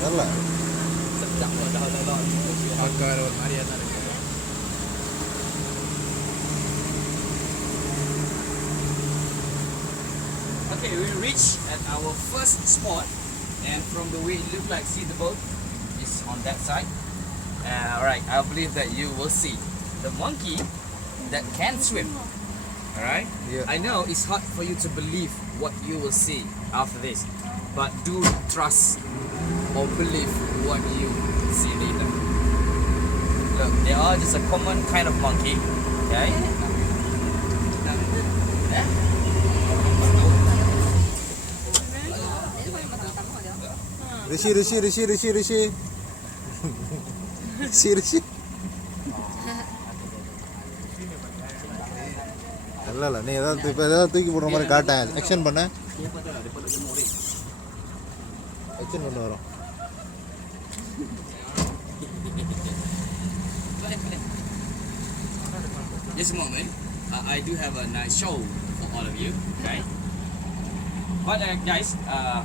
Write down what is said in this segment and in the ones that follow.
Yalah. Sedap lah dah. Makan orang Marian ada. Okay, we reached at our first spot, and from the way it looked like, see the boat is on that side. Alright, I believe that you will see the monkey that can swim. Alright? Yeah. I know it's hard for you to believe what you will see after this, but do trust or believe what you see later. Look, they are just a common kind of monkey. Okay? Rishi. Rishi. இல்ல நீ ஏதாவது தூக்கி போடுற மாதிரி காட்டேன். Action பண்ண. Action பண்ண வரோம். Just a moment. I do have a nice show for all of you. Okay. But guys,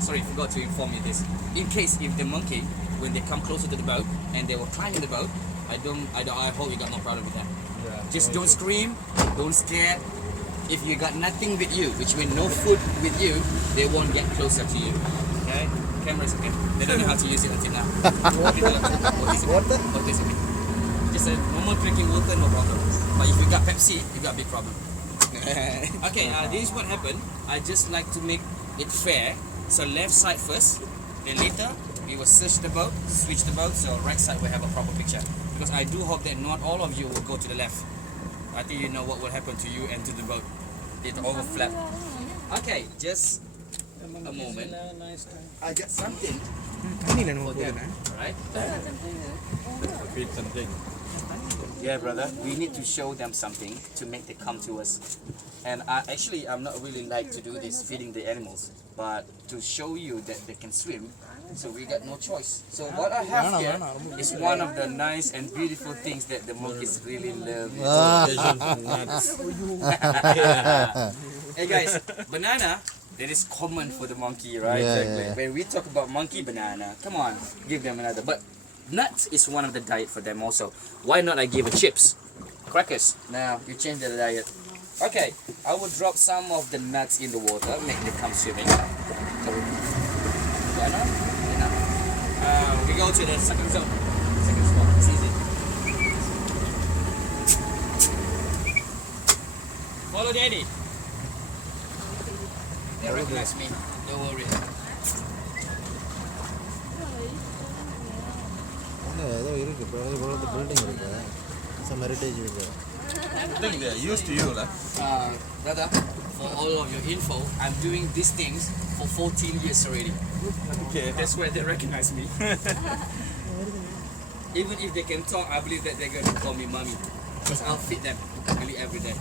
sorry, forgot to inform you this. In case if the monkey, when they come closer to the boat and they will climb in the boat, I hope you got no problem with that. Yeah, Just don't scream, don't scare. If you got nothing with you, which means no food with you, they won't get closer to you. Okay? Camera's okay. They don't know how to use it until now. Water? Water is okay. Just a normal drinking water, no problem. But if you got Pepsi, you got a big problem. Okay, this is what happened. I just like to make it fair. So left side first, then later we will search the boat, switch the boat, so right side will have a proper picture. Because I do hope that not all of you will go to the left. I think you know what will happen to you and to the boat. It overflap. Okay, just a moment. I got something for them. Alright? Feed something. Yeah, brother. We need to show them something to make them come to us. And I'm not really like to do this, feeding the animals, but to show you that they can swim. So we got no choice. So what I have here is one of the nice and beautiful things that the monkeys really love. Hey guys, banana, that is common for the monkey, right? Yeah, Exactly. yeah. When we talk about monkey banana, come on, give them another. But nuts is one of the diet for them also. Why not I give a chips, crackers? Now you change the diet. Okay, I will drop some of the nuts in the water, make them come swimming. So, we go to the second zone. Second spot. It's easy. Follow Daddy. They recognize me. Don't worry. ஏதோ இருக்கு இப்போ building இருக்கு. Some heritage இருக்கு. I think they are used to you, lah. Brother, for all of your info, I'm doing these things for 14 years already. Okay. That's where they recognize me. Even if they can talk, I believe that they're going to call me mommy. Because I'll feed them really every day.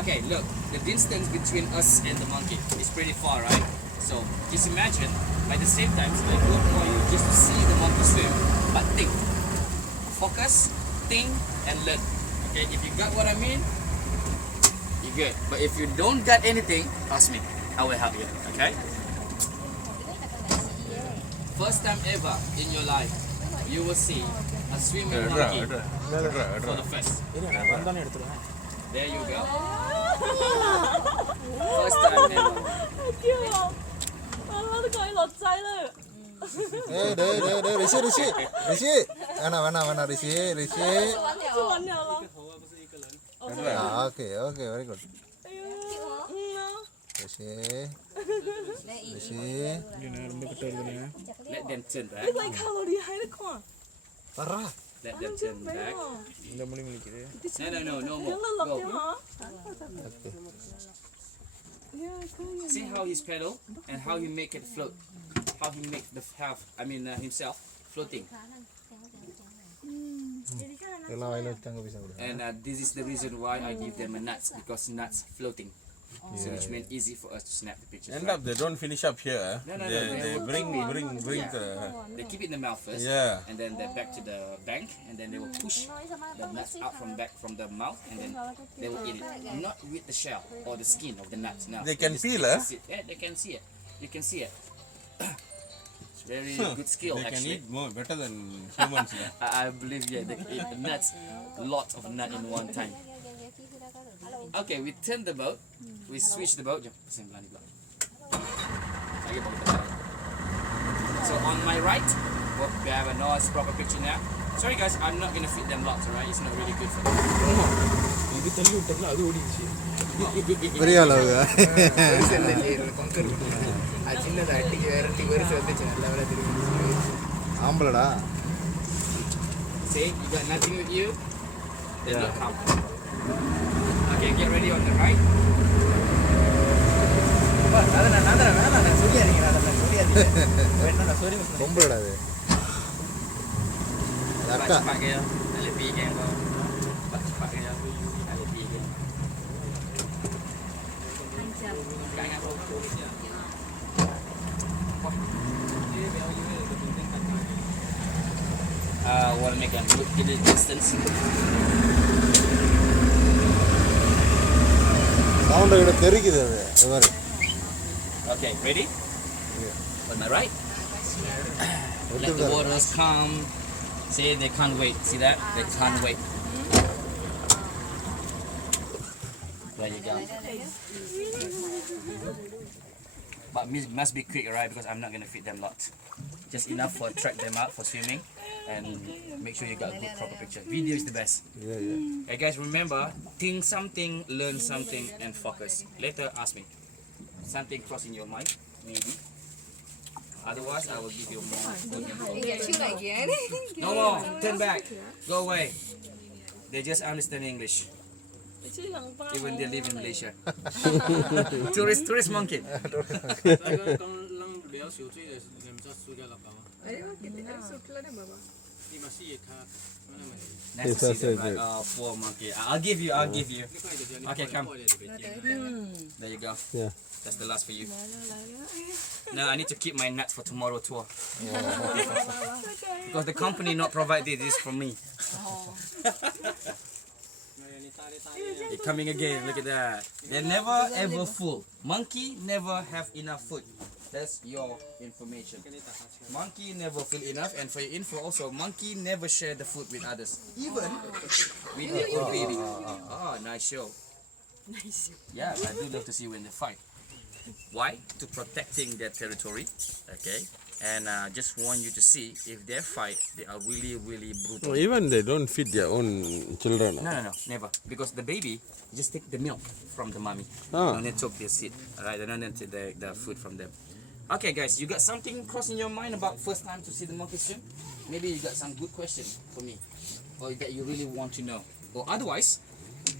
Okay, look, the distance between us and the monkey is pretty far, right? So just imagine, at the same time, I don't want you just to see the monkey swim, but think. Focus, think, and learn. Okay, if you got what I mean, you're good. But if you don't got anything, ask me. I will help you, okay? First time ever in your life, you will see a swimming monkey for the first. There you go. First time ever. ரிஷி வேணாம் ரிஷி okay very good ரிஷி Let them turn back. வர்றா Let them turn back. இந்த மணி மணிக்குது. No more. Go. See how he's pedal and how he make it float. How he make himself floating. எல்லாம் வாயில வச்சாங்க pizza கூட. And this is the reason why I give them a nuts, because nuts floating. So which meant easy for us to snap the pictures. End up they don't finish up here. No, They bring Yeah. the. They keep it in the mouth first. Yeah. And then they're back to the bank, and then they will push the nuts out from the mouth, and then they will eat it. Not with the shell or the skin of the nuts. No. They can just peel, take the seed. Yeah, they can see it. You can see it. Very good skill They can actually. eat more better than humans. Yeah. I believe they can eat nuts, lots of nut in one time. Okay, we turn the boat. We switch the boat. Jom, pusing pelan pula. Lagi bawa kita balik. So on my right, we have a nice proper picture now. Sorry guys, I'm not gonna feed them lots, alright? It's not really good for them. இது தள்ளி விட்டோம்னா அது ஓடிடுச்சு பெரிய அளவு சின்னதை அட்டிக்கு வேறட்டி பெருசு வந்துச்சு நல்ல வேலை திரும்பி ஆம்பளடா Say you got nothing with you, then don't come. Okay, get ready on the right. அதை நான் வேணாம் நான் சொல்லியாதீங்க நான் சொல்லியாதீங்க வேணா நான் சொல்லி பொம்பளடா அது Cepat அக்கா cepat ke ya? Tak lebih ke kau? Cepat cepat ke ya? Tak lebih ke? Kat dengan aku. Want to make a look in the distance. சவுண்டை விட தெரிக்குது அது அது மாதிரி Okay, ready? On my right. Let the waters come. See, they can't wait. See that? They can't wait. There you go. But must be quick, right? Because I'm not gonna feed them lot. Just enough for track them out for swimming, and make sure you got a good proper picture. Video is the best. Hey guys, remember, think something, learn something, and focus. Later, ask me. Something crossing your mind, maybe. Otherwise, I will give you more good info. No more. Turn back. Go away. They just understand English. Even they live in Malaysia. tourist monkey. Nice to see them, right? Oh, poor monkey. I'll give you. Okay, come. There you go. Yeah. That's the last for you. Now I need to keep my nuts for tomorrow tour. Because the company not provided this for me. It's coming again. Look at that. They're never ever full. Monkey never have enough food. That's your information. Monkey never feel enough, and for your info also, monkey never share the food with others, even with their own baby. Oh, nice show. Yeah, I do love to see when they fight. Why? To protecting their territory. Okay. And just want you to see if they fight, they are really, really brutal. Even they don't feed their own children. No, never. Because the baby just take the milk from the mommy. Ah. And then took their seed. Alright, they don't take the food from them. Okay, guys, you got something crossing your mind about first time to see the monkey swim? Maybe you got some good question for me, or that you really want to know. Or otherwise,